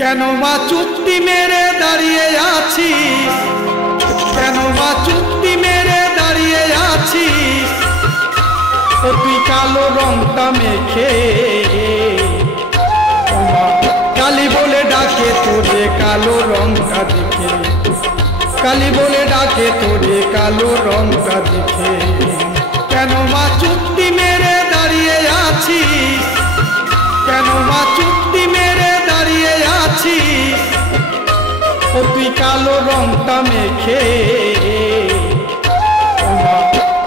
কেন মা চুক্তি মেরে দাঁড়িয়ে আছি, কেন মা চুক্তি মেরে দাঁড়িয়ে আছি, ও তুই কালো রংটা মেখে কালী বলে ডাকে তোরে কালো রংটা দেখে, কালী বলে ডাকে তোরে কালো রংটা দেখে। কেন মা চুক্তি মেরে দাঁড়িয়ে আছি, কেন মা চুক্তি মেরে দাঁড়িয়ে আছি, ও তুই কালো রংটা মেখে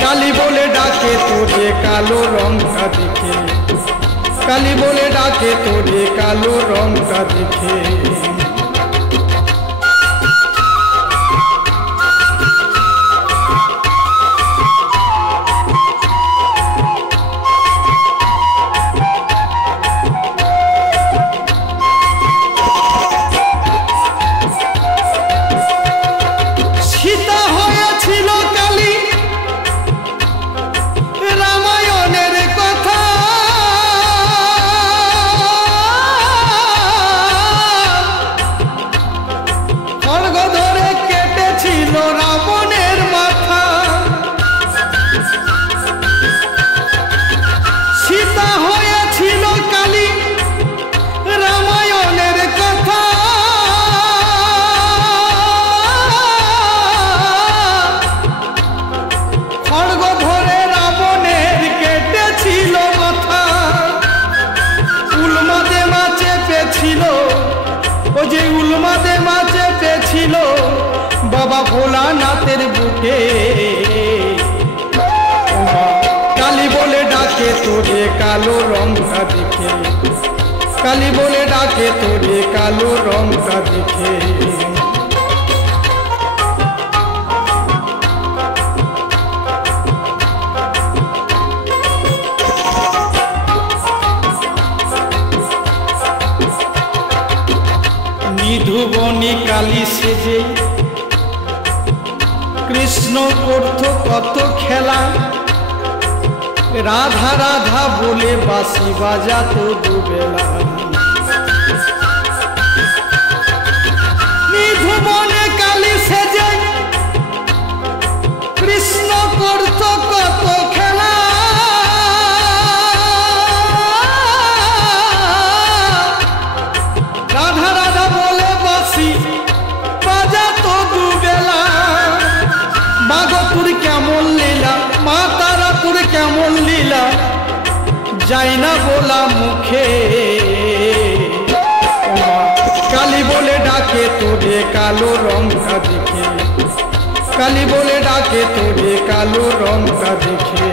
কালী বলে ডাকে তোরে কালো রংটা দেখে, কালী বলে ডাকে তোরে কালো রংটা দেখে। ও যে উলমাদে মাঝে পেছিল বাবা ভোলানাথের বুকে, কালী বলে ডাকে তোরে কালো রংটা দেখে, কালী বলে ডাকে তোরে কালো রংটা দেখে। নিধুবনী কালী সেজে কৃষ্ণ করত কত খেলা, রাধা রাধা বলে বাঁশি বাজাতো দুবেলা। নিধুবনে কালী সেজে কৃষ্ণ করত কত খেলা, রাধা রাধা বলে বাঁশি বাজাতো দুবেলা। মাগো তোর কেমন লীলা, মা তারা তোর কেমন লীলা, যাই না বলা মুখে। কালী বলে ডাকে তোরে কালো রংটা দেখে, কালী বলে ডাকে তোরে কালো রংটা দেখে।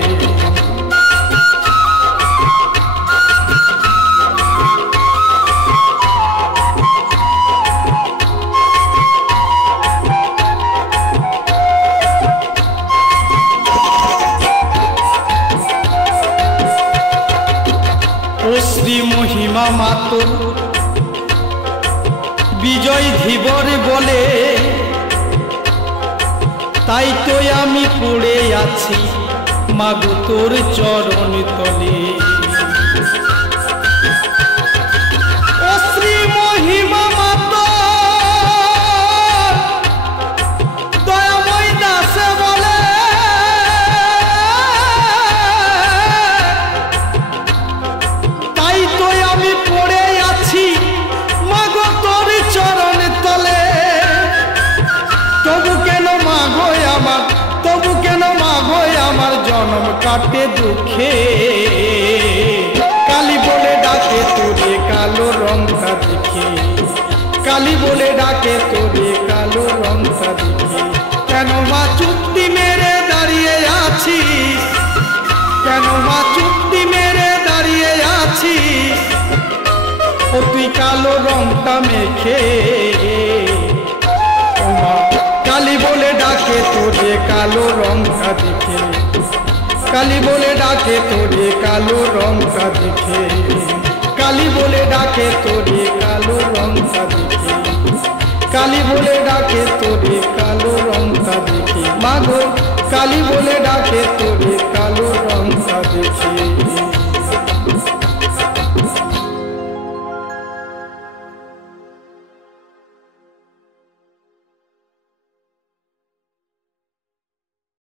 শ্রী মহিমা মাতর বিজয় ধীবর বলে, তাই তো আমি পড়ে আছি মাগো তোর চরণ তলে। ও শ্রী মহিমা মাতর দয়াময় দাসে বলে, তাই তো আমি পড়ে আছি মাগো তোর চরণ তলে। তবু কেন মাগো আমার, তবু কেন মাগো আমার জন্ম কাটে দুঃখে। কালী বলে ডাকে তোরে কালো রংটা দেখে, কালী বলে ডাকে তোরে কালো রংটা দেখে। কেন মা চুক্তি মেরে দাঁড়িয়ে আছি, কেন মা চুক্তি মেরে দাঁড়িয়ে আছি, ও তুই কালো রংটা মেখে কালী বলে ডাকে তোরে কালো রংটা দেখে, কালী বলে ডাকে তোরে কালো রংটা দেখে, কালী বলে ডাকে তোরে কালো রংটা দেখে, কালী বলে ডাকে তোরে কালো রংটা দেখে। মাগো কালী বলে ডাকে তোরে কালো রংটা দেখে।